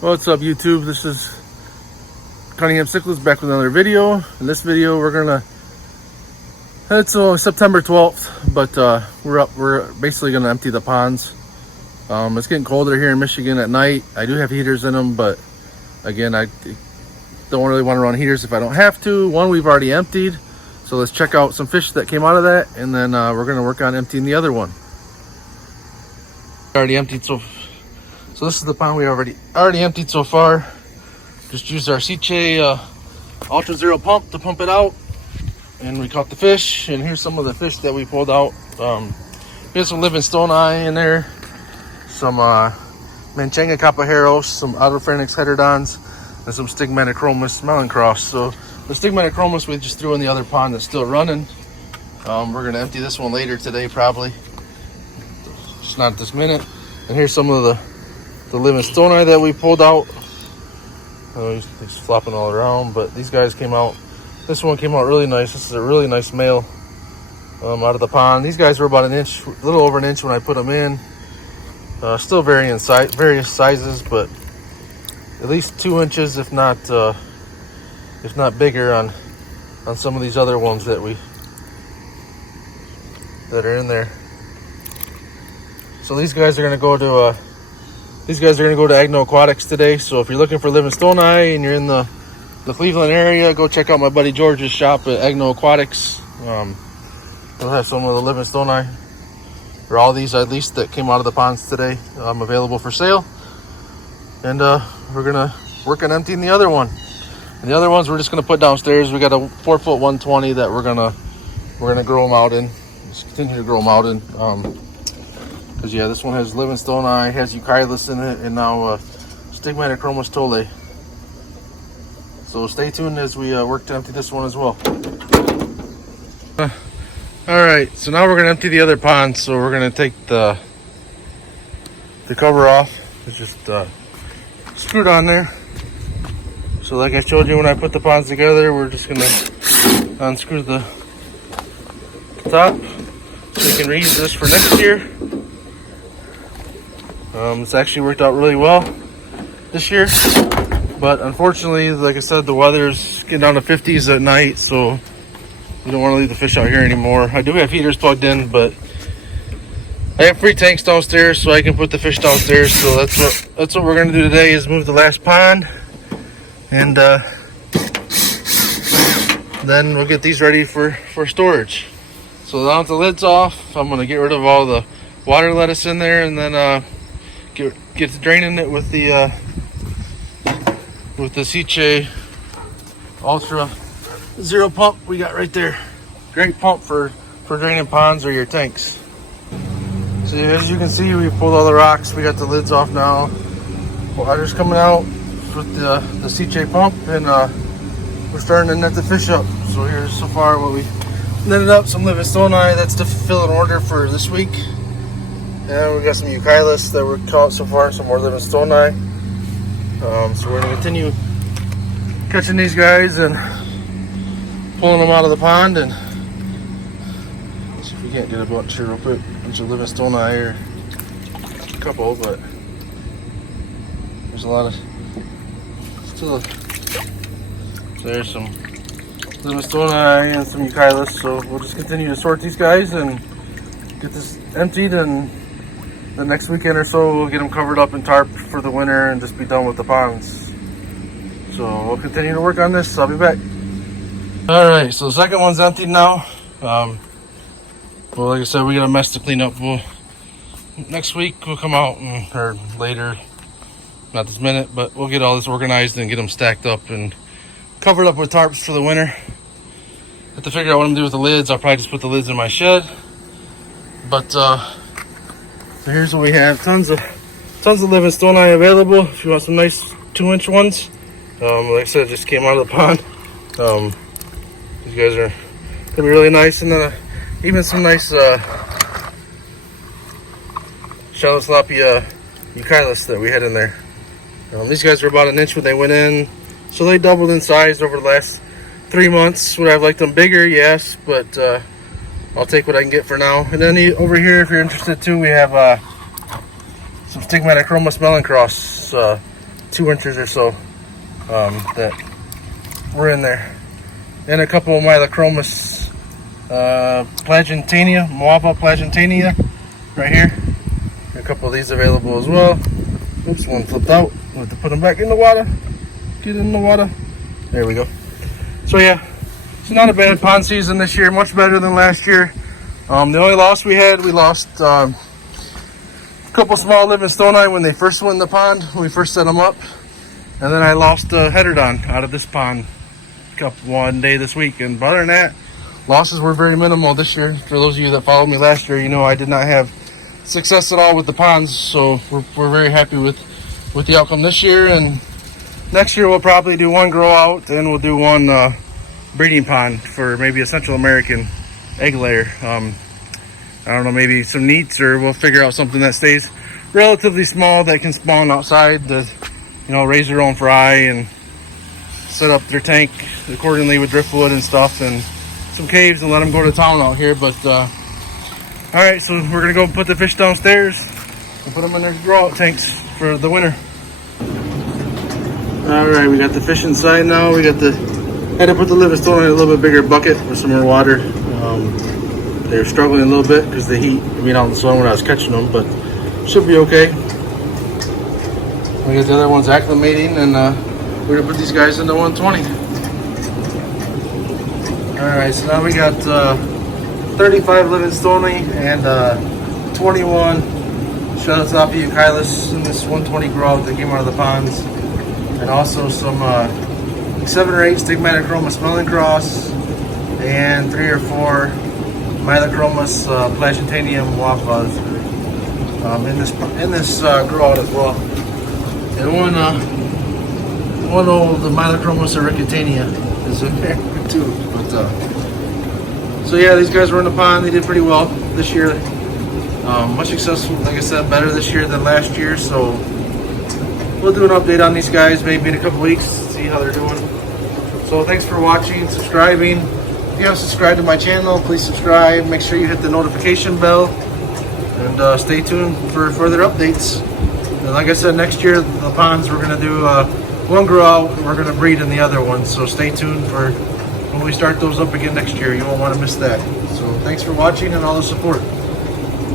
What's up, YouTube? This is Cunningham Cichlids back with another video. In this video, it's September 12th, but we're basically gonna empty the ponds. It's getting colder here in Michigan at night. I do have heaters in them, but again, I don't really want to run heaters if I don't have to. One we've already emptied, so let's check out some fish that came out of that, and then we're gonna work on emptying the other one. Already emptied, so this is the pond we already emptied so far. Just used our Sicce Ultra Zero pump to pump it out, and we caught the fish. And here's some of the fish that we pulled out. We had some living stone eye in there, some Manchanga capajeros, some Autophrenics heterodons, and some Stigmatochromis meloncross. So the Stigmatochromis we just threw in the other pond that's still running. We're gonna empty this one later today, probably. Just not at this minute. And here's some of the living stone eye that we pulled out. Oh, he's flopping all around, but these guys came out. This one came out really nice. This is a really nice male out of the pond. These guys were about an inch, a little over an inch when I put them in. Still varying size, various sizes, but at least 2 inches, if not bigger, on some of these other ones that are in there. So these guys are going to go to Agno Aquatics today. So if you're looking for living stone eye and you're in the Cleveland area, go check out my buddy George's shop at Agno Aquatics. They'll have some of the living stone eye, or all these at least, that came out of the ponds today, available for sale. And we're gonna work on emptying the other one. And the other ones we're just gonna put downstairs. We got a 4-foot 120 that we're gonna grow them out in. Just continue to grow them out in. Because yeah, this one has living stone eye, has Euchylus in it, and now Stigmatochromis tolle. So stay tuned as we work to empty this one as well. Alright, so now we're going to empty the other pond. So we're going to take the cover off. It's just screwed on there. So like I showed you when I put the ponds together, we're just going to unscrew the top so we can reuse this for next year. It's actually worked out really well this year, but unfortunately, like I said, the weather's getting down to 50s at night, so we don't want to leave the fish out here anymore. I do have heaters plugged in, but I have 3 tanks downstairs, so I can put the fish downstairs. So that's what we're going to do today, is move the last pond, and then we'll get these ready for storage. So now that the lid's off, I'm going to get rid of all the water lettuce in there, and then get to draining it with the Sicce Ultra Zero pump we got right there. Great pump for draining ponds or your tanks. So as you can see, we pulled all the rocks. We got the lids off now. Water's coming out with the Sicce pump, and we're starting to net the fish up. So here's so far what we netted up: some living stone eye that's to fill an order for this week. And we got some Euchylus that were caught so far, some more living stone eye. So we're going to continue catching these guys and pulling them out of the pond, and see if we can't get a bunch here real quick. A bunch of living stone eye, or a couple, but there's a lot of still. There's some living stone eye and some Euchylus. So we'll just continue to sort these guys and get this emptied, and the next weekend or so we'll get them covered up in tarp for the winter and just be done with the ponds. So we'll continue to work on this. I'll be back. Alright, so the second one's emptied now. Well, like I said, we got a mess to clean up. Next week we'll come out, or later, not this minute, but we'll get all this organized and get them stacked up and covered up with tarps for the winter. Have to figure out what I'm gonna do with the lids. I'll probably just put the lids in my shed. But so here's what we have: tons of living stone eye available. If you want some nice 2-inch ones, like I said, just came out of the pond. These guys are gonna be really nice, and then even some nice shallow sloppy Euchylus that we had in there. These guys were about an inch when they went in, so they doubled in size over the last 3 months. Would I have liked them bigger? Yes, but I'll take what I can get for now. And then over here, if you're interested too, we have some Stigmatochromis meloncross 2 inches or so that were in there. And a couple of Mylachromis plagentania, Moava plagentania right here. A couple of these available as well. Oops, one flipped out. We'll have to put them back in the water. Get in the water. There we go. So yeah, it's not a bad pond season this year. Much better than last year. The only loss we had, we lost a couple small Livingstoni when they first went in the pond, when we first set them up. And then I lost a Heterodon out of this pond one day this week. And other than that, losses were very minimal this year. For those of you that followed me last year, you know I did not have success at all with the ponds. So we're very happy with the outcome this year. And next year we'll probably do one grow out, and we'll do one breeding pond for maybe a Central American egg layer. I don't know, maybe some neats, or we'll figure out something that stays relatively small that can spawn outside to, you know, raise their own fry and set up their tank accordingly with driftwood and stuff and some caves and let them go to town out here. But all right, so we're gonna go put the fish downstairs and put them in their grow out tanks for the winter. All right, we got the fish inside now. We got had to put the Livingstone in a little bit bigger bucket with some more water. They were struggling a little bit because the heat, I mean, out in the sun when I was catching them, but should be okay. We got the other ones acclimating, and we're gonna put these guys into 120. All right, so now we got 35 Livingstoni and 21 Shuttletopi Cichlids in this 120 grow out that came out of the ponds, and also some 7 or 8 Stigmatochroma smelling cross, and 3 or 4 Mylachromis plagentania Moavas in this grow out as well. And one old Mylachromis auricutania is in there too. But so yeah, these guys were in the pond. They did pretty well this year. Much successful, like I said, better this year than last year. So we'll do an update on these guys maybe in a couple weeks, see how they're doing. So thanks for watching, subscribing. If you haven't subscribed to my channel, please subscribe. Make sure you hit the notification bell, and stay tuned for further updates. And like I said, next year the ponds we're gonna do one grow out, and we're gonna breed in the other one. So stay tuned for when we start those up again next year. You won't want to miss that. So thanks for watching and all the support.